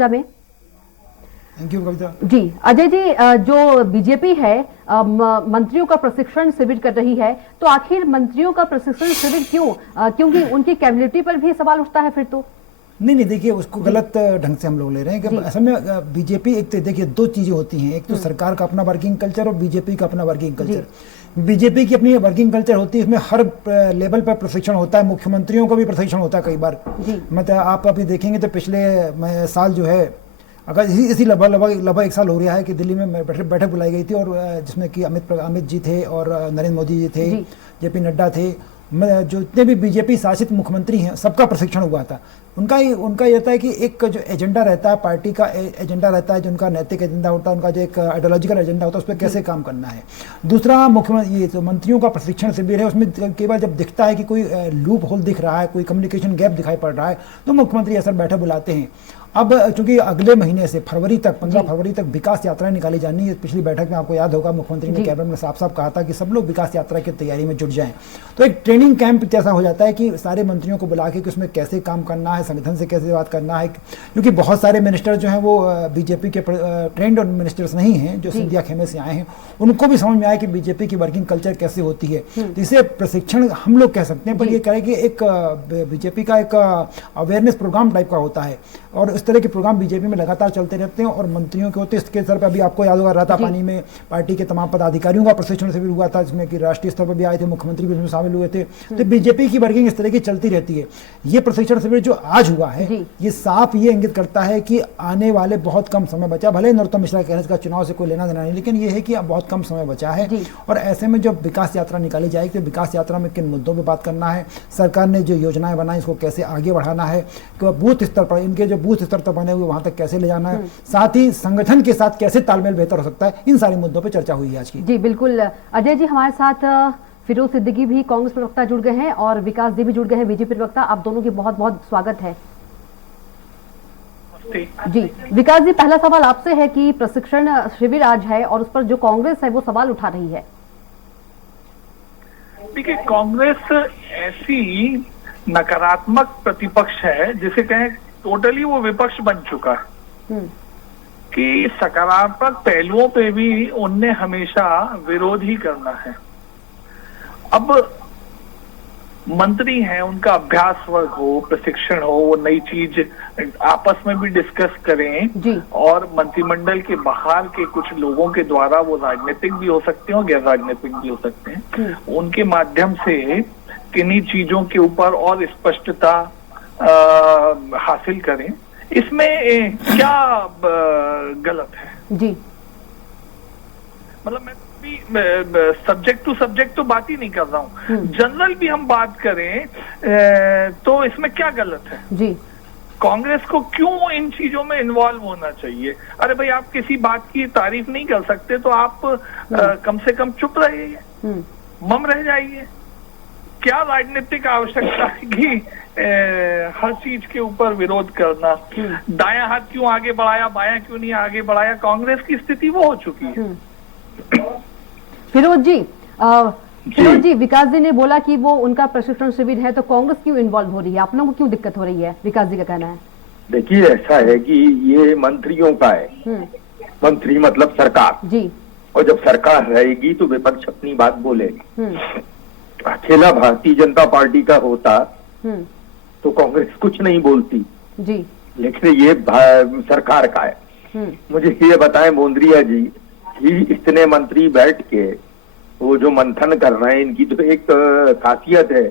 चर्चा में। Thank you Kavita ji. Ajay ji, जो बीजेपी है मंत्रियों का प्रशिक्षण शिविर कर रही है, तो आखिर मंत्रियों का प्रशिक्षण शिविर क्यों? क्योंकि उनकी कैबिलिटी पर भी सवाल उठता है फिर तो। नहीं, देखिए उसको गलत ढंग से हम लोग ले रहे हैं कि असल में बीजेपी, एक तो देखिए दो चीजें होती हैं, एक तो सरकार का अपना वर्किंग कल्चर और बीजेपी का अपना वर्किंग कल्चर। बीजेपी की अपनी वर्किंग कल्चर होती है, इसमें हर लेवल पर प्रशिक्षण होता है, मुख्यमंत्रियों को भी प्रशिक्षण होता है कई बार। मतलब आप अभी देखेंगे तो पिछले साल जो है, अगर इसी लगभग 1 साल हो रहा है कि दिल्ली में बैठक बुलाई गई थी, और जिसमें कि अमित जी थे और नरेंद्र मोदी जी थे, जेपी नड्डा थे, जो इतने भी बीजेपी शासित मुख्यमंत्री हैं, सबका प्रशिक्षण हुआ था। उनका ये रहता है कि एक जो एजेंडा रहता है, पार्टी का एजेंडा रहता है, जो उनका नैतिक एजेंडा होता है, उनका जो एक आइडियोलॉजिकल एजेंडा होता है, उस पर कैसे काम करना है। दूसरा, मुख्यमंत्री, ये जो मंत्रियों का प्रशिक्षण शिविर है, उसमें केवल जब दिखता है कि कोई लूप होल दिख रहा है, कोई कम्युनिकेशन गैप दिखाई पड़ रहा है, तो मुख्यमंत्री ऐसा बैठक बुलाते हैं। अब चूंकि अगले महीने से 15 फरवरी तक विकास यात्राएं निकाली जानी है। पिछली बैठक में आपको याद होगा, मुख्यमंत्री ने कैबिनेट में साफ कहा था कि सब लोग विकास यात्रा की तैयारी में जुट जाएं। तो एक ट्रेनिंग कैंप जैसा हो जाता है कि सारे मंत्रियों को बुला के कि उसमें कैसे काम करना है, संगठन से कैसे बात करना है, क्योंकि बहुत सारे मिनिस्टर जो हैं वो बीजेपी के ट्रेंड मिनिस्टर्स नहीं हैं, जो सिंधिया खेमे से आए हैं। उनको भी समझ में आया कि बीजेपी की वर्किंग कल्चर कैसे होती है। तो इसे प्रशिक्षण हम लोग कह सकते हैं, पर ये कहे कि एक बीजेपी का एक अवेयरनेस प्रोग्राम टाइप का होता है, और इस तरह के प्रोग्राम बीजेपी में लगातार चलते रहते हैं और मंत्रियों के होते हैं। इसके स्तर पर अभी आपको याद होगा, रातापानी में पार्टी के तमाम पदाधिकारियों का प्रशिक्षण शिविर हुआ था, जिसमें कि राष्ट्रीय स्तर पर भी आए थे, मुख्यमंत्री भी उसमें शामिल हुए थे। तो बीजेपी की वर्किंग इस तरह की चलती रहती है। ये प्रशिक्षण शिविर जो आज हुआ है, ये साफ ये इंगित करता है कि आने वाले बहुत कम समय बचा। भले नरोत्तम मिश्रा कह रहे हैं चुनाव से कोई लेना देना नहीं, लेकिन ये है कि अब बहुत कम समय बचा है, और ऐसे में जब विकास यात्रा निकाली जाएगी तो विकास यात्रा में किन मुद्दों पर बात करना है, सरकार ने जो योजनाएं बनाई इसको कैसे आगे बढ़ाना है, बूथ स्तर पर इनके जो बूथ स्तर तक बने हुए वहां तक कैसे ले जाना है, साथ ही संगठन के साथ कैसे तालमेल बेहतर हो सकता है, इन सारे मुद्दों पर चर्चा हुई है आज की। जी बिल्कुल। अजय जी, हमारे साथ फिरोज सिद्दीकी भी कांग्रेस प्रवक्ता जुड़ गए हैं और विकास जी भी जुड़ गए हैं, बीजेपी प्रवक्ता। आप दोनों की बहुत बहुत स्वागत है। जी विकास जी, पहला सवाल आपसे है कि प्रशिक्षण शिविर आज है और उस पर जो कांग्रेस है वो सवाल उठा रही है। देखिए, कांग्रेस ऐसी नकारात्मक प्रतिपक्ष है जिसे कहें टोटली वो विपक्ष बन चुका है कि सकारात्मक पहलुओं पे भी उनने हमेशा विरोध ही करना है। अब मंत्री हैं, उनका अभ्यास वर्ग हो, प्रशिक्षण हो, वो नई चीज आपस में भी डिस्कस करें, और मंत्रिमंडल के बाहर के कुछ लोगों के द्वारा, वो राजनीतिक भी हो सकते हैं, गैर राजनीतिक भी हो सकते हैं, उनके माध्यम से किन्हीं चीजों के ऊपर और स्पष्टता हासिल करें। इसमें क्या गलत है? जी, मतलब मैं भी सब्जेक्ट टू सब्जेक्ट तो बात ही नहीं कर रहा हूँ, जनरल भी हम बात करें तो इसमें क्या गलत है? जी, कांग्रेस को क्यों इन चीजों में इन्वॉल्व होना चाहिए? अरे भाई, आप किसी बात की तारीफ नहीं कर सकते तो आप कम से कम चुप रहिए, मम रह जाइए। क्या राजनीतिक आवश्यकता है कि हर चीज के ऊपर विरोध करना? दायां हाथ क्यों आगे बढ़ाया, बायां क्यों नहीं आगे बढ़ाया? कांग्रेस की स्थिति वो हो चुकी है। फिरोज जी, विकास जी ने बोला कि वो उनका प्रशिक्षण शिविर है, तो कांग्रेस क्यों इन्वॉल्व हो रही है? आप लोगों को क्यों दिक्कत हो रही है? विकास जी का कहना है। देखिए, ऐसा है कि ये मंत्रियों का है, मंत्री मतलब सरकार जी, और जब सरकार रहेगी तो विपक्ष अपनी बात बोलेगी। अकेला भारतीय जनता पार्टी का होता तो कांग्रेस कुछ नहीं बोलती जी, लेकिन ये सरकार का है। मुझे ये बताएं मोन्द्रिया जी कि इतने मंत्री बैठ के वो जो मंथन कर रहे हैं, इनकी तो एक खासियत है,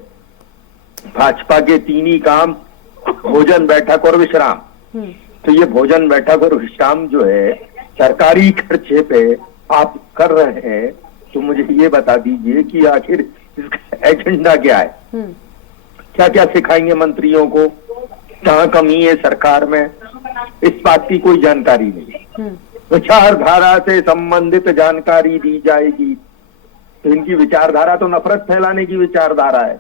भाजपा के 3 ही काम, भोजन, बैठक और विश्राम। तो ये भोजन, बैठक और विश्राम जो है सरकारी खर्चे पे आप कर रहे हैं, तो मुझे ये बता दीजिए कि आखिर इसका एजेंडा क्या है? क्या क्या सिखाएंगे मंत्रियों को? कहाँ कमी है सरकार में? इस बात की कोई जानकारी नहीं। विचारधारा से संबंधित जानकारी दी जाएगी, तो इनकी विचारधारा तो नफरत फैलाने की विचारधारा है,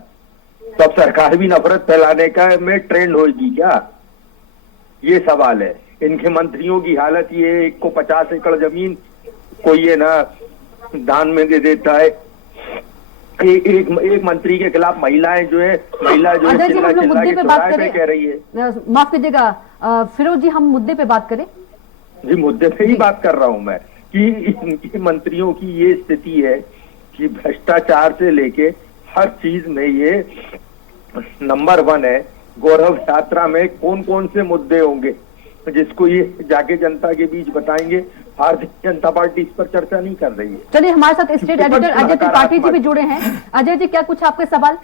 तो अब सरकार भी नफरत फैलाने का में ट्रेंड होगी क्या? ये सवाल है। इनके मंत्रियों की हालत ये, एक को 50 एकड़ जमीन कोई ये ना दान में दे देता है, एक मंत्री के खिलाफ महिलाएं जो है, महिला जो है अजय जी, चिल्ला हम लोग चिल्ला मुद्दे के पे बात चौराहे पे करें। कह रही है। माफ कीजिएगा फिरोज जी, हम मुद्दे पे बात करें। जी, मुद्दे पे ही बात कर रहा हूं मैं कि इनकी मंत्रियों की ये स्थिति है कि भ्रष्टाचार से लेके हर चीज में ये नंबर 1 है। गौरव यात्रा में कौन कौन से मुद्दे होंगे जिसको ये जाके जनता के बीच बताएंगे? भारतीय जनता पार्टी इस पर चर्चा नहीं कर रही है। चलिए, हमारे साथ स्टेट एडिटर अजय त्रिपाठी जी भी जुड़े हैं। अजय जी, क्या कुछ आपके सवाल?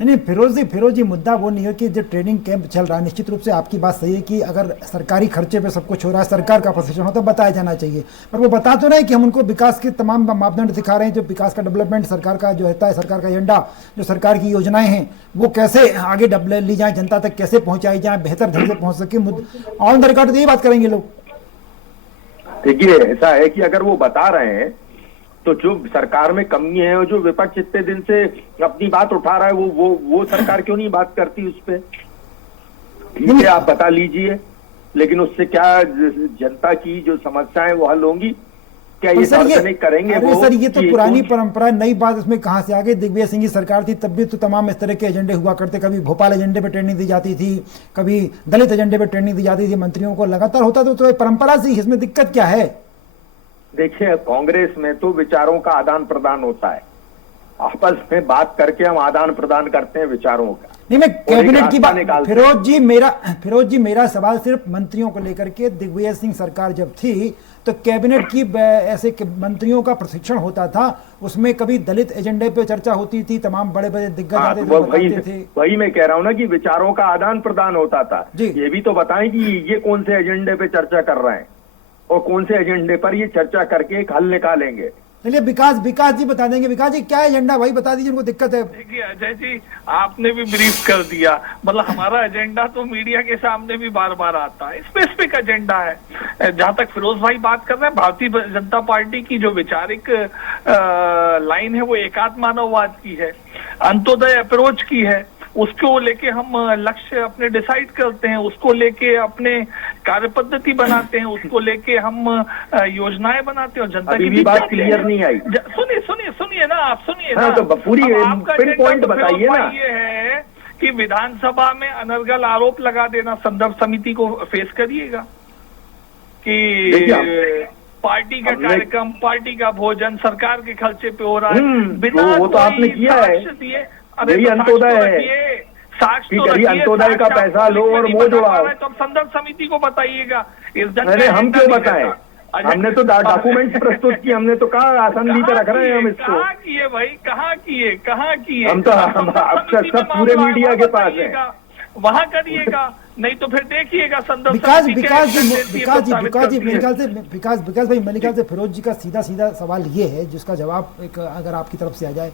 नहीं, फिरोज जी मुद्दा वो नहीं है कि जो ट्रेनिंग कैंप चल रहा है, निश्चित रूप से आपकी बात सही है कि अगर सरकारी खर्चे पे सब कुछ हो रहा है, सरकार का प्रशिक्षण होता है, बताया जाना चाहिए। पर वो बता तो रहे कि हम उनको विकास के तमाम मापदंड दिखा रहे हैं, जो विकास का डेवलपमेंट सरकार का जो रहता है, सरकार का एजेंडा, जो सरकार की योजनाएं हैं वो कैसे आगे ली जाए, जनता तक कैसे पहुंचाई जाए, बेहतर ढंग से पहुंच सके। ऑन द रिकॉर्ड यही बात करेंगे लोग। देखिए, ऐसा है कि अगर वो बता रहे हैं तो जो सरकार में कमी है और जो विपक्ष इतने दिन से अपनी बात उठा रहा है वो सरकार क्यों नहीं बात करती उस पे? ठीक है, आप बता लीजिए, लेकिन उससे क्या जनता की जो समस्याएं वो हल होंगी? क्या ये सार्वजनिक करेंगे? अरे सर, ये तो पुरानी परंपरा, नई बात इसमें कहां से आ गई? दिग्विजय सिंह की सरकार थी तब भी तो तमाम इस तरह के एजेंडे हुआ करते। कभी भोपाल एजेंडे पे ट्रेनिंग दी जाती थी, कभी दलित एजेंडे पे ट्रेनिंग दी जाती थी, मंत्रियों को लगातार होता। तो परंपरा से, इसमें दिक्कत क्या है? देखिए, कांग्रेस में तो विचारों का आदान प्रदान होता है, आपस में बात करके हम आदान प्रदान करते हैं विचारों का। नहीं, मैं कैबिनेट की बात, फिरोज जी मेरा सवाल सिर्फ मंत्रियों को लेकर के। दिग्विजय सिंह सरकार जब थी तो कैबिनेट की ऐसे मंत्रियों का प्रशिक्षण होता था, उसमें कभी दलित एजेंडे पे चर्चा होती थी, तमाम बड़े बड़े दिग्गज आते थे। वही मैं कह रहा हूँ ना कि विचारों का आदान प्रदान होता था। ये भी तो बताएं कि ये कौन से एजेंडे पे चर्चा कर रहे हैं और कौन से एजेंडे पर ये चर्चा करके एक हल निकालेंगे। चलिए, विकास जी बता देंगे। विकास जी, क्या एजेंडा भाई बता दीजिए, उनको दिक्कत है। देखिए अजय जी, आपने भी ब्रीफ कर दिया। मतलब हमारा एजेंडा तो मीडिया के सामने भी बार बार आता है, स्पेसिफिक एजेंडा है। जहां तक फिरोज भाई बात कर रहे हैं, भारतीय जनता पार्टी की जो वैचारिक लाइन है वो एकात्म मानववाद की है, अंत्योदय अप्रोच की है। उसको लेके हम लक्ष्य अपने डिसाइड करते हैं, उसको लेके अपने कार्य पद्धति बनाते हैं, उसको लेके हम योजनाएं बनाते हैं और जनता की भी बात क्लियर नहीं आई। सुनिए ना, आप सुनिए ना। तो पूरी पिन पॉइंट बताइए ना। ये है कि विधानसभा में अनर्गल आरोप लगा देना, संदर्भ समिति को फेस करिएगा कि पार्टी का कार्यक्रम, पार्टी का भोजन सरकार के खर्चे पे हो रहा है बिना वो तो आपने किया है। यही अंत्योदय है कि अंत्योदय का पैसा लो और मोह उड़ाओ। तो संदर्भ समिति को बताइएगा। अरे हम क्यों बताएं? हमने तो डॉक्यूमेंट प्रस्तुत किए, हमने तो कहा आसंदी पे रख रहे हैं हम इसको। कहाँ किए भाई, कहाँ किए? हम तो सब पूरे मीडिया के पास है, वहां करिएगा, नहीं तो फिर देखिएगा संदर्भ। विकास जी, मेरे ख्याल से फिरोज जी का सीधा सवाल ये है जिसका जवाब एक अगर आपकी तरफ से आ जाए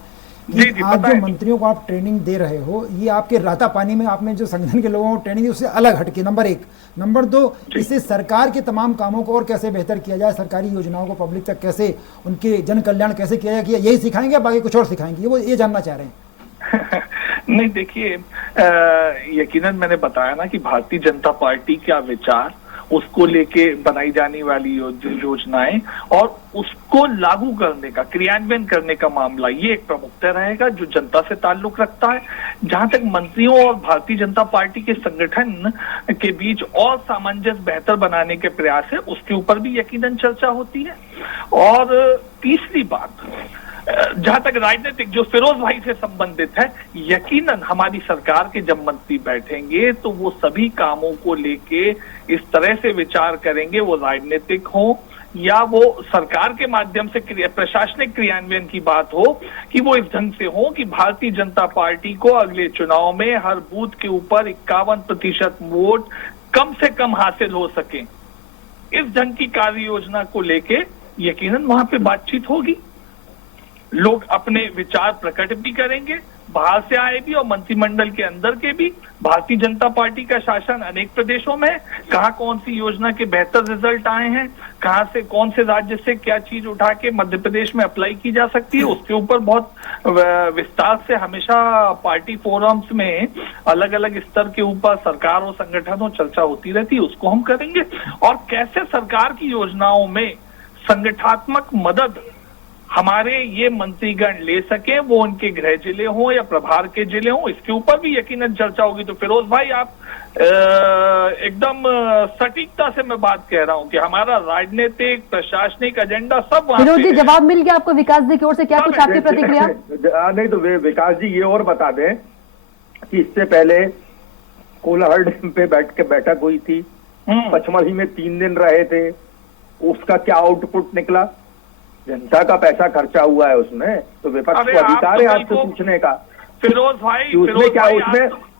कि आज जो मंत्रियों को आप ट्रेनिंग दे रहे हो, ये आपके राता पानी में आपने जो संगठन के लोगों को ट्रेनिंग दी उससे अलग हटके, नंबर 1। नंबर 2, इससे सरकार के तमाम कामों को और कैसे बेहतर किया जाए, सरकारी योजनाओं को पब्लिक तक कैसे, उनके जन कल्याण कैसे किया जाए, यही सिखाएंगे या बाकी कुछ और सिखाएंगे? वो ये जानना चाह रहे हैं। नहीं, देखिए, यकीनन मैंने बताया ना कि भारतीय जनता पार्टी का विचार, उसको लेके बनाई जाने वाली योजनाएं और उसको लागू करने का, क्रियान्वयन करने का मामला, ये एक प्रमुखता रहेगा जो जनता से ताल्लुक रखता है। जहां तक मंत्रियों और भारतीय जनता पार्टी के संगठन के बीच और सामंजस्य बेहतर बनाने के प्रयास है, उसके ऊपर भी यकीनन चर्चा होती है। और तीसरी बात, जहां तक राजनीतिक जो फिरोज भाई से संबंधित है, यकीनन हमारी सरकार के जब मंत्री बैठेंगे तो वो सभी कामों को लेके इस तरह से विचार करेंगे, वो राजनीतिक हो या वो सरकार के माध्यम से प्रशासनिक क्रियान्वयन की बात हो, कि वो इस ढंग से हो कि भारतीय जनता पार्टी को अगले चुनाव में हर बूथ के ऊपर 51% वोट कम से कम हासिल हो सके। इस ढंग की कार्य योजना को लेके यकीनन वहां पे बातचीत होगी, लोग अपने विचार प्रकट भी करेंगे, बाहर से आए भी और मंत्रिमंडल के अंदर के भी। भारतीय जनता पार्टी का शासन अनेक प्रदेशों में है, कहाँ कौन सी योजना के बेहतर रिजल्ट आए हैं, कहाँ से कौन से राज्य से क्या चीज उठा के मध्य प्रदेश में अप्लाई की जा सकती है, उसके ऊपर बहुत विस्तार से हमेशा पार्टी फोरम्स में अलग अलग स्तर के ऊपर सरकार और संगठनों चर्चा होती रहती है, उसको हम करेंगे। और कैसे सरकार की योजनाओं में संगठनात्मक मदद हमारे ये मंत्रीगण ले सके, वो उनके गृह जिले हों या प्रभार के जिले हों, इसके ऊपर भी यकीनन चर्चा होगी। तो फिरोज भाई आप एकदम सटीकता से मैं बात कह रहा हूं कि हमारा राजनीतिक प्रशासनिक एजेंडा सब वहां फिरोज जी पे है। जवाब मिल गया आपको विकास जी की ओर से, क्या कुछ आपकी प्रतिक्रिया? नहीं तो विकास जी ये और बता दें कि इससे पहले कोलाहल डैम पे बैठक हुई थी, पचमढ़ी में 3 दिन रहे थे, उसका क्या आउटपुट निकला? जनता का पैसा खर्चा हुआ है उसमें, तो विपक्ष को अधिकार है आपसे पूछने का। फिरोज भाई उसमें क्या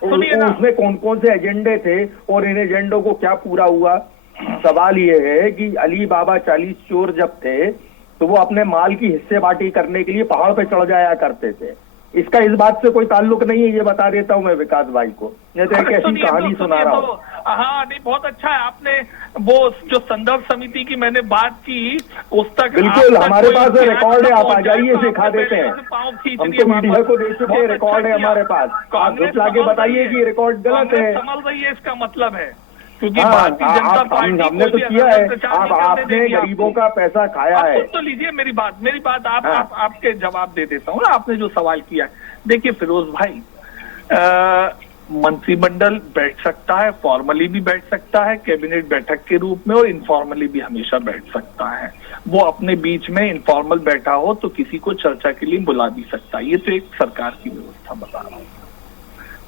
उसमें कौन कौन से एजेंडे थे और इन एजेंडों को क्या पूरा हुआ? सवाल ये है कि अली बाबा 40 चोर जब थे तो वो अपने माल की हिस्से बांटी करने के लिए पहाड़ पे चढ़ जाया करते थे। इसका इस बात से कोई ताल्लुक नहीं है, ये बता देता हूं मैं विकास भाई को। ये तो एक ऐसी कहानी सुना रहा हूँ। हाँ नहीं, बहुत अच्छा है आपने वो जो संदर्भ समिति की मैंने बात की उस तक बिल्कुल हमारे पास रिकॉर्ड है, आप आ जाइए सिखा देते हैं। हम तो मीडिया को दे चुके हैं, रिकॉर्ड है हमारे पास। आप झुठला के बताइए कि रिकॉर्ड गलत है। समझ रही है इसका मतलब है, क्योंकि भारतीय जनता पार्टी हमने तो किया है, आपने गरीबों का पैसा खाया है। तो लीजिए मेरी बात आपके जवाब दे देता हूँ ना, आपने जो सवाल किया है। देखिए फिरोज भाई, मंत्रिमंडल बैठ सकता है, फॉर्मली भी बैठ सकता है कैबिनेट बैठक के रूप में, और इनफॉर्मली भी हमेशा बैठ सकता है। वो अपने बीच में इनफॉर्मल बैठा हो तो किसी को चर्चा के लिए बुला भी सकता है। ये तो एक सरकार की व्यवस्था बता रहा हूँ।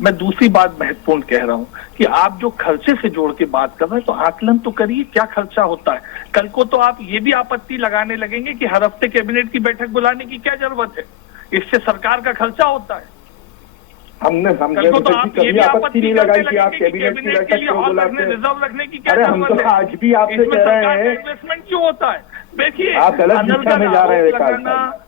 मैं दूसरी बात महत्वपूर्ण कह रहा हूं कि आप जो खर्चे से जोड़ के बात कर रहे हैं तो आकलन तो करिए क्या खर्चा होता है। कल को तो आप ये भी आपत्ति लगाने लगेंगे कि हर हफ्ते कैबिनेट की बैठक बुलाने की क्या जरूरत है, इससे सरकार का खर्चा होता है। हमने तो आप ये भी आपत्ति नहीं लगाई कि आप कैबिनेट की बैठक क्यों बुलाते हैं, रिजर्व रखने की क्या जरूरत है? आज भी आपसे कह रहे हैं इन्वेस्टमेंट क्यों होता है? देखिए आप गलत दिशा में जा रहे हैं विकास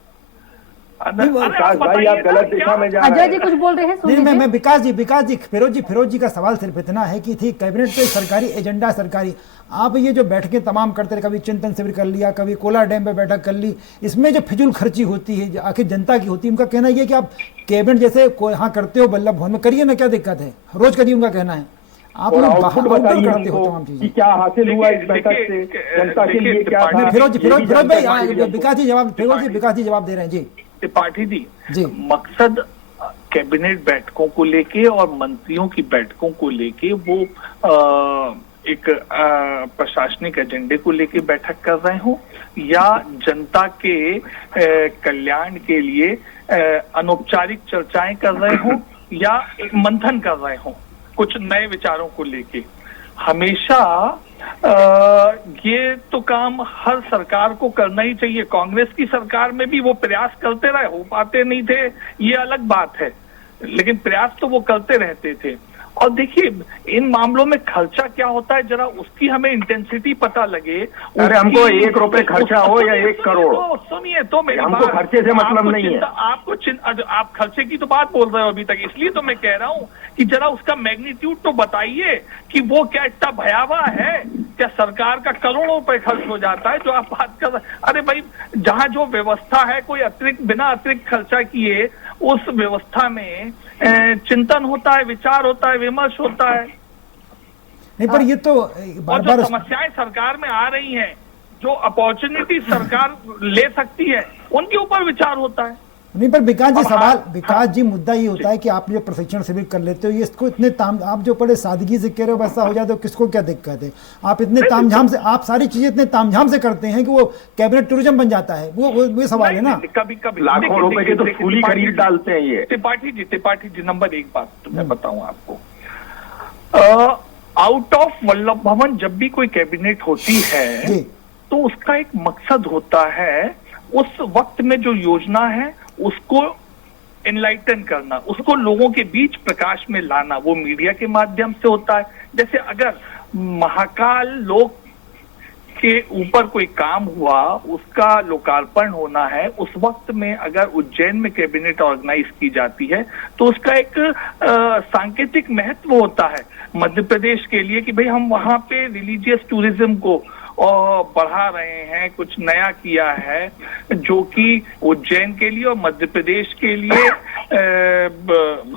भाई, आप गलत दिशा में जा रहे हैं। अजय जी कुछ बोल रहे हैं, नहीं मैं विकास जी फिरोज जी का सवाल सिर्फ इतना है कि थी कैबिनेट पे सरकारी एजेंडा सरकारी, आप ये जो बैठकें तमाम करते रहे, कभी चिंतन शिविर कर लिया, कभी कोला डैम पे बैठक कर ली, इसमें जो फिजूल खर्ची होती है आखिर जनता की होती है। उनका कहना ये कि आप कैबिनेट जैसे यहाँ करते हो बल्लभ भवन में करिए ना, क्या दिक्कत है, रोज करिए, उनका कहना है। आप लोग बाहर करते हो तमाम चीजें, क्या हासिल हुआ इस बैठक से, जनता के लिए क्या था? फिरोज भाई विकास जी जवाब दे रहे हैं जी। त्रिपाठी जी, मकसद कैबिनेट बैठकों को लेके और मंत्रियों की बैठकों को लेके वो एक प्रशासनिक एजेंडे को लेके बैठक कर रहे हो या जनता के कल्याण के लिए अनौपचारिक चर्चाएं कर रहे हो या एक मंथन कर रहे हो कुछ नए विचारों को लेके। हमेशा ये तो काम हर सरकार को करना ही चाहिए। कांग्रेस की सरकार में भी वो प्रयास करते रहे, हो पाते नहीं थे ये अलग बात है, लेकिन प्रयास तो वो करते रहते थे। और देखिए इन मामलों में खर्चा क्या होता है, जरा उसकी हमें इंटेंसिटी पता लगे। अरे हमको 1 रुपए खर्चा हो या 1 करोड़, सुनिए तो मेरी हमको खर्चे से मतलब नहीं है। आप खर्चे की तो बात बोल रहे हो अभी तक, इसलिए तो मैं कह रहा हूँ कि जरा उसका मैग्नीट्यूड तो बताइए कि वो क्या इतना भयावह है। क्या सरकार का करोड़ों रुपए खर्च हो जाता है जो आप बात कर रहे? अरे भाई जहां जो व्यवस्था है, कोई बिना अतिरिक्त खर्चा किए उस व्यवस्था में चिंतन होता है, विचार होता है, विमर्श होता है। नहीं पर ये तो और जो समस्याएं सरकार में आ रही हैं, जो अपॉर्चुनिटी सरकार ले सकती है, उनके ऊपर विचार होता है। नहीं पर विकास जी मुद्दा ये होता है कि आप जो प्रशिक्षण शिविर कर लेते हो, ये इसको इतने आप जो बड़े सादगी से कह रहे हो वैसा हो जाए तो किसको क्या दिक्कत है? आप इतने तामझाम से, आप सारी चीजें इतने तामझाम से करते हैं कि वो कैबिनेट टूरिज्म बन जाता है। वो सवाल है ना, कभी लाखों रुपए के तो फूली खरीद डालते हैं ये। त्रिपाठी जी नंबर 1 बात तो मैं बताऊं आपको, आउट ऑफ वल्लभ भवन जब भी कोई कैबिनेट होती है तो उसका एक मकसद होता है, उस वक्त में जो योजना है उसको एनलाइटन करना, उसको लोगों के बीच प्रकाश में लाना। वो मीडिया के माध्यम से होता है। जैसे अगर महाकाल लोक के ऊपर कोई काम हुआ, उसका लोकार्पण होना है, उस वक्त में अगर उज्जैन में कैबिनेट ऑर्गेनाइज की जाती है तो उसका एक सांकेतिक महत्व होता है मध्य प्रदेश के लिए कि भाई हम वहां पे रिलीजियस टूरिज्म को और बढ़ा रहे हैं, कुछ नया किया है जो कि उज्जैन के लिए और मध्य प्रदेश के लिए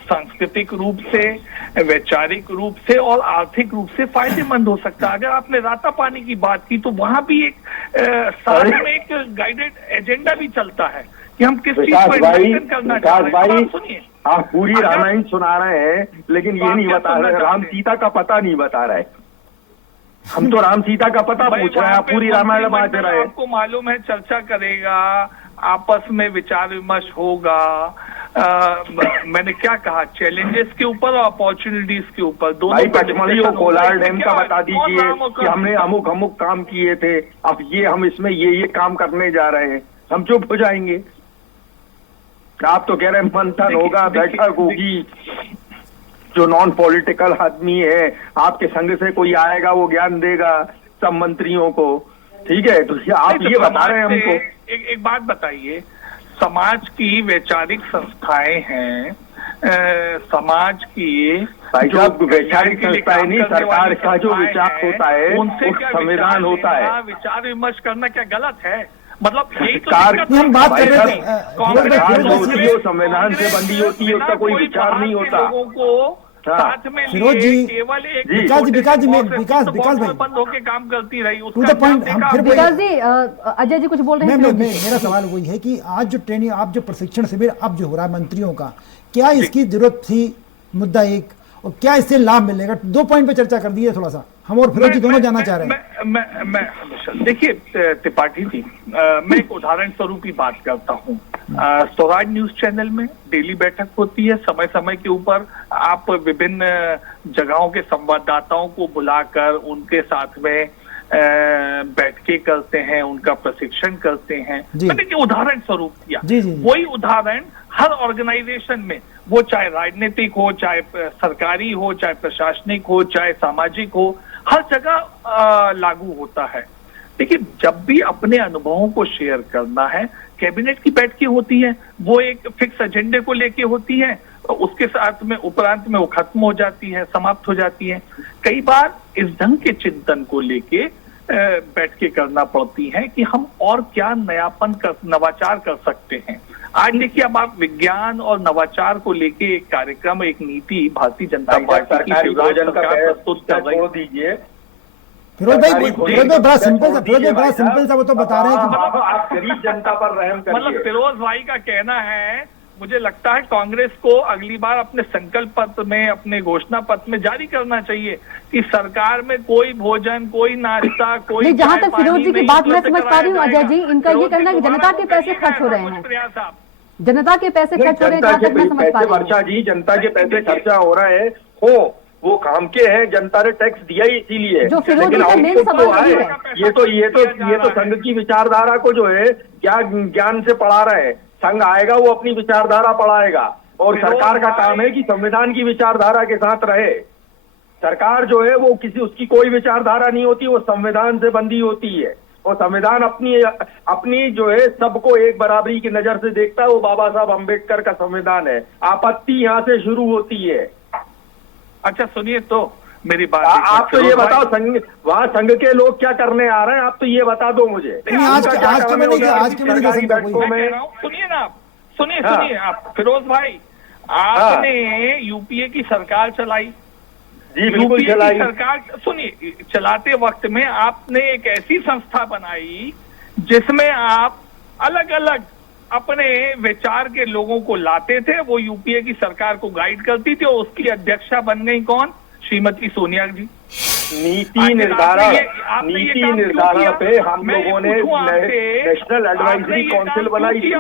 सांस्कृतिक रूप से, वैचारिक रूप से और आर्थिक रूप से फायदेमंद हो सकता है। अगर आपने राता पानी की बात की तो वहां भी एक साथ में एक गाइडेड एजेंडा भी चलता है कि हम किस चीज को इन्वेस्टमेंट करना चाह रहे हैं। सुनिए, आप पूरी रामायण सुना रहे हैं लेकिन ये नहीं बता रहे, राम सीता का पता नहीं बता रहे। हम तो राम सीता का पता पूछ रहे हैं, आप पूरी रामायण बांट रहे हैं। आपको मालूम है, चर्चा करेगा, आपस में विचार विमर्श होगा। मैंने क्या कहा, चैलेंजेस के ऊपर और अपॉर्चुनिटीज के ऊपर दोनों। भाई पचमढ़ी और कोलार डैम का बता दीजिए कि हमने अमुक अमुक काम किए थे, अब ये हम इसमें ये काम करने जा रहे हैं, हम चुप हो जाएंगे। आप तो कह रहे हैं मंथन होगा, बैठक होगी, जो नॉन पॉलिटिकल आदमी है आपके संग से कोई आएगा वो ज्ञान देगा सब मंत्रियों को, ठीक है। तो आप ये बता रहे हैं हमको। एक बात बताइए, समाज की वैचारिक संस्थाएं हैं, समाज की भाई साहब वैचारिक संस्थाएं नहीं, सरकार का जो विचार होता है उनसे वो संविधान होता है। विचार विमर्श करना क्या गलत है? मतलब यही तो हम बात कर रहे थे, जो संविधान से बंदी होती है उसका कोई विचार नहीं होता। लोगों को साथ में फिरोज जी, केवल एक विकास भाई बंद होकर काम करती रही। विकास जी, अजय जी कुछ बोल रहे हैं। मेरा सवाल वही है कि आज जो ट्रेनिंग, आप जो प्रशिक्षण शिविर अब जो हो रहा है मंत्रियों का, क्या इसकी जरूरत थी? मुद्दा एक, और क्या इससे लाभ मिलेगा? 2 पॉइंट पे चर्चा कर दी है थोड़ा सा, हम और फिरोज जी दोनों जानना चाह रहे हैं। देखिए त्रिपाठी जी, मैं एक उदाहरण स्वरूप ही बात करता हूँ। स्वराज न्यूज चैनल में डेली बैठक होती है, समय समय के ऊपर आप विभिन्न जगहों के संवाददाताओं को बुलाकर उनके साथ में बैठकें करते हैं, उनका प्रशिक्षण करते हैं। मैंने ये उदाहरण स्वरूप दिया। वही उदाहरण हर ऑर्गेनाइजेशन में, वो चाहे राजनीतिक हो, चाहे सरकारी हो, चाहे प्रशासनिक हो, चाहे सामाजिक हो, हर जगह लागू होता है। देखिए, जब भी अपने अनुभवों को शेयर करना है, कैबिनेट की बैठकें होती है, वो एक फिक्स एजेंडे को लेके होती है, उसके साथ में उपरांत में वो खत्म हो जाती है, समाप्त हो जाती है। कई बार इस ढंग के चिंतन को लेके बैठकें करना पड़ती हैं कि हम और क्या नयापन कर, नवाचार कर सकते हैं। आज देखिए, अब आप विज्ञान और नवाचार को लेके एक कार्यक्रम, एक नीति भारतीय जनता पार्टी की प्रस्तुत कर रही है। फिरोज भाई बड़ा सिंपल सा वो तो बता रहे हैं कि आप गरीब जनता पर रहम करिए। मतलब फिरोज भाई का कहना है, मुझे लगता है कांग्रेस को अगली बार अपने संकल्प पत्र में, अपने घोषणा पत्र में जारी करना चाहिए कि सरकार में कोई भोजन, कोई नाश्ता, कोई जहां तक फिरोज जी की बात मैं समझ पा रही हूँ अजय जी, इनका ये कहना है कि जनता के पैसे खर्च हो रहे हैं, जनता के पैसे खर्च हो रहे हैं, जहां तक मैं समझ पा रही हूँ। वर्षा जी, जनता के पैसे खर्चा हो रहे हैं, हो वो काम के हैं, जनता ने टैक्स दिया ही इसीलिए। लेकिन आउटपुट तो है। ये तो संघ की विचारधारा को जो है क्या ज्ञान से पढ़ा रहे हैं। संघ आएगा वो अपनी विचारधारा पढ़ाएगा, और सरकार का काम है कि संविधान की विचारधारा के साथ रहे। सरकार जो है वो किसी, उसकी कोई विचारधारा नहीं होती, वो संविधान से बंधी होती है। और संविधान अपनी जो है सबको एक बराबरी की नजर से देखता है, वो बाबा साहब अम्बेडकर का संविधान है। आपत्ति यहाँ से शुरू होती है। अच्छा सुनिए तो मेरी बात, आप तो ये बताओ, संघ वहाँ संघ के लोग क्या करने आ रहे हैं, आप तो ये बता दो मुझे। सुनिए ना आप, सुनिए आप फिरोज भाई, आपने यूपीए की सरकार चलाई जी, बिल्कुल चलाई। सरकार सुनिए, चलाते वक्त में आपने एक ऐसी संस्था बनाई जिसमें आप अलग अलग अपने विचार के लोगों को लाते थे, वो यूपीए की सरकार को गाइड करती थी, और उसकी अध्यक्षा बन गई कौन? श्रीमती सोनिया जी। नीति निर्धारण पे हम लोगों ने नेशनल एडवाइजरी काउंसिल बनाई थी।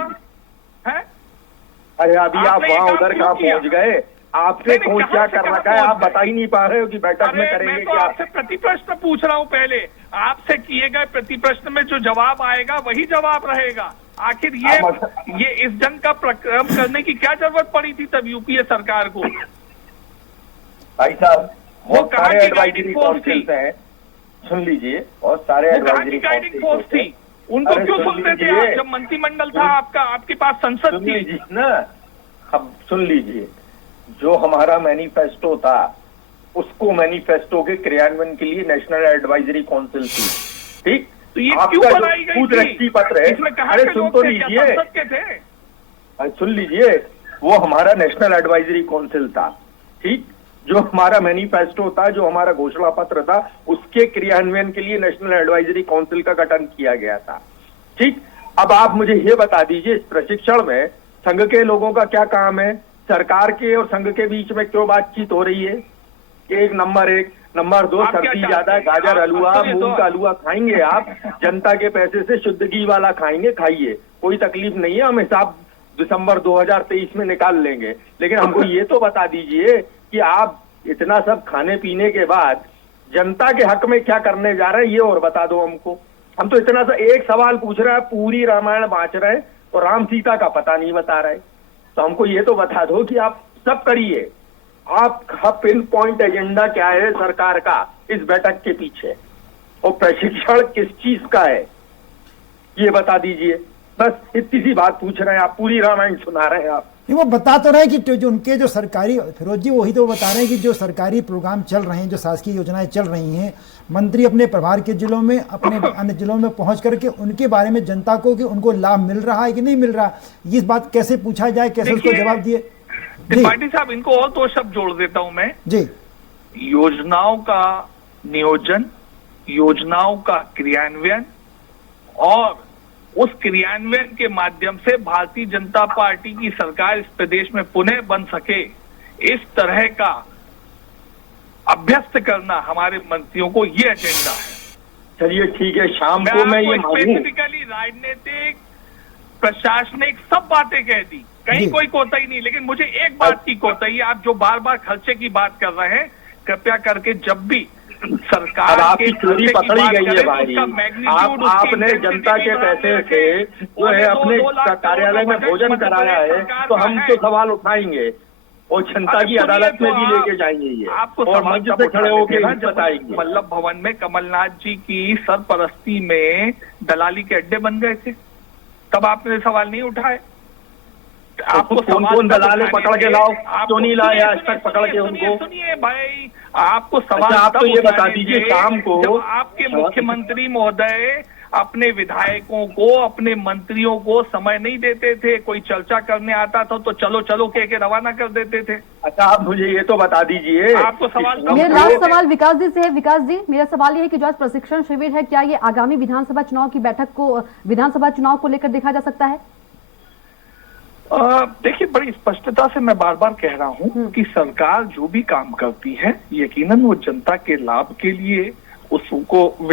अरे अभी आप वहाँ उधर कहाँ पहुँच गए? आपसे कौन क्या कर रखा है, आप बता ही नहीं पा रहे हो कि बैठक में करेंगे मैं तो क्या? आपसे प्रति प्रश्न पूछ रहा हूँ। पहले आपसे किए गए प्रति प्रश्न में जो जवाब आएगा वही जवाब रहेगा। आखिर ये इस जंग का प्रक्रम करने की क्या जरूरत पड़ी थी तब यूपीए सरकार को? भाई साहब, वो कहाँ की गाइडिंग फोर्स थी? सुन लीजिए, और सारे गाइडिंग फोर्स थी, उनको क्यों सुनते थे आप जब मंत्रिमंडल था आपका, आपके पास संसद थी ना? अब सुन लीजिए, जो हमारा मैनिफेस्टो था, उसको मैनिफेस्टो के क्रियान्वयन के लिए नेशनल एडवाइजरी काउंसिल थी। ठीक, तो ये आपका क्यों जो बनाई गई खुद थी? दृष्टि पत्र है, इसमें कहाँ अरे के सुन लोग तो थे? क्या लीजिए, संसद के थे? सुन लीजिए, वो हमारा नेशनल एडवाइजरी काउंसिल था, ठीक, जो हमारा मैनिफेस्टो था, जो हमारा घोषणा पत्र था, उसके क्रियान्वयन के लिए नेशनल एडवाइजरी काउंसिल का गठन किया गया था, ठीक। अब आप मुझे ये बता दीजिए, इस प्रशिक्षण में संघ के लोगों का क्या काम है? सरकार के और संघ के बीच में क्यों बातचीत हो रही है? एक, नंबर दो, आप क्या सर्दी चाहते ज्यादा है, हैं? गाजर आप हलवा, सुनिए तो- मूंग का हलवा खाएंगे आप, जनता के पैसे से शुद्ध घी वाला खाएंगे, खाइए, कोई तकलीफ नहीं है, हम हिसाब दिसंबर 2023 में निकाल लेंगे। लेकिन हमको ये तो बता दीजिए कि आप इतना सब खाने पीने के बाद जनता के हक में क्या करने जा रहे हैं, ये और बता दो हमको। हम तो इतना सा एक सवाल पूछ रहे हैं, पूरी रामायण बांच रहे हैं और राम सीता का पता नहीं बता रहे। तो हमको ये तो बता दो कि आप सब करिए, आपका पिन पॉइंट एजेंडा क्या है सरकार का इस बैठक के पीछे, और प्रशिक्षण किस चीज का है ये बता दीजिए। बस इतनी सी बात पूछ रहे हैं, आप पूरी रामायण सुना रहे हैं आप। नहीं, वो बता तो रहे हैं कि जो उनके जो सरकारी, फिरोज जी वही तो बता रहे हैं कि जो सरकारी प्रोग्राम चल रहे हैं, जो शासकीय योजनाएं चल रही हैं, मंत्री अपने प्रभार के जिलों में, अपने अन्य जिलों में पहुंच करके उनके बारे में जनता को कि उनको लाभ मिल रहा है कि नहीं मिल रहा, इस बात कैसे पूछा जाए, कैसे उसको देखिए, जवाब दिए। त्रिपाठी साहब, इनको और दो शब्द जोड़ देता हूं मैं जी, योजनाओं का नियोजन, योजनाओं का क्रियान्वयन, और उस क्रियान्वयन के माध्यम से भारतीय जनता पार्टी की सरकार इस प्रदेश में पुनः बन सके, इस तरह का अभ्यस्त करना हमारे मंत्रियों को ये एजेंडा है। चलिए ठीक है, शाम को मैं ये मांगू। स्पेसिफिकली राजनीतिक, प्रशासनिक सब बातें कह दी, कहीं जी। कोई कोताही नहीं, लेकिन मुझे एक बात की कोताही है, आप जो बार बार खर्चे की बात कर रहे हैं, कृपया करके जब भी सरकार अब आपकी के चोरी खर्चे की पकड़ी बात गई है करें, भाई, उसका magnitude, उसकी आपने intensity जनता के भी पैसे बनाए से रखें। जो है और अपने 2 लाख कार्यालय में करोड़ का भोजन बजट कराया है, सरकार तो का हम है। तो सवाल उठाएंगे और जनता की अदालत में भी लेके जाएंगे ये, आपको और सवाल मंच तब से उठा खड़े लेते होके हैं ना, जब बताएंगे। वल्लभ भवन में कमलनाथ जी की सरपरस्ती में दलाली के अड्डे बन गए थे, तब आपने सवाल नहीं उठाए। आपको कौन दलाले पकड़ के लाओ, क्यों नहीं लाए आज तक पकड़ के उनको? सुनिए भाई, आपको सवाल अच्छा, आप तब तो ये उठाने बता दीजिए थे शाम को। जब आपके मुख्यमंत्री महोदय अपने विधायकों को, अपने मंत्रियों को समय नहीं देते थे, कोई चर्चा करने आता था तो चलो चलो कह के रवाना कर देते थे। अच्छा, आप मुझे ये तो बता दीजिए, आपको सवाल कि मेरा हमको- लास्ट सवाल विकास जी से है। विकास जी, मेरा सवाल ये है कि जो आज प्रशिक्षण शिविर है, क्या ये आगामी विधानसभा चुनाव की बैठक को, विधानसभा चुनाव को लेकर देखा जा सकता है? देखिए, बड़ी स्पष्टता से मैं बार बार कह रहा हूं कि सरकार जो भी काम करती है, यकीनन वो जनता के लाभ के लिए उसको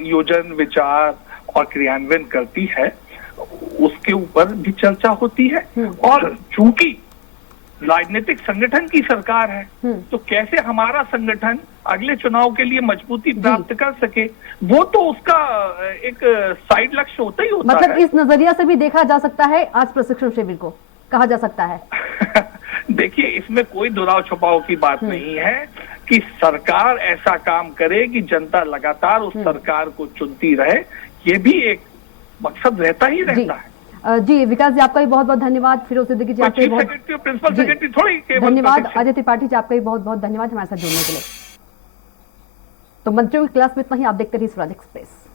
योजन विचार और क्रियान्वयन करती है, उसके ऊपर भी चर्चा होती है। और चूंकि राजनीतिक संगठन की सरकार है, तो कैसे हमारा संगठन अगले चुनाव के लिए मजबूती प्राप्त कर सके, वो तो उसका एक साइड लक्ष्य होता ही होता मतलब है। इस नजरिया से भी देखा जा सकता है आज प्रशिक्षण शिविर को, कहा जा सकता है। देखिए, इसमें कोई दुराव छुपाव की बात नहीं है कि सरकार ऐसा काम करे कि जनता लगातार उस सरकार को चुनती रहे, ये भी एक मकसद रहता ही रहता है। जी विकास जी, आपका भी बहुत बहुत धन्यवाद। फिरोज सिद्दीकी जी, आपका भी चीफ बहुत सेक्रेटरी और प्रिंसिपल जी, सेक्रेटरी थोड़ी केवल धन्यवाद। प्रशिक्षण- अजय त्रिपाठी जी, आपका भी बहुत बहुत धन्यवाद हमारे साथ जुड़ने के लिए। तो मंत्रियों की क्लास में इतना ही। आप देखते रहिए स्वराज एक्सप्रेस।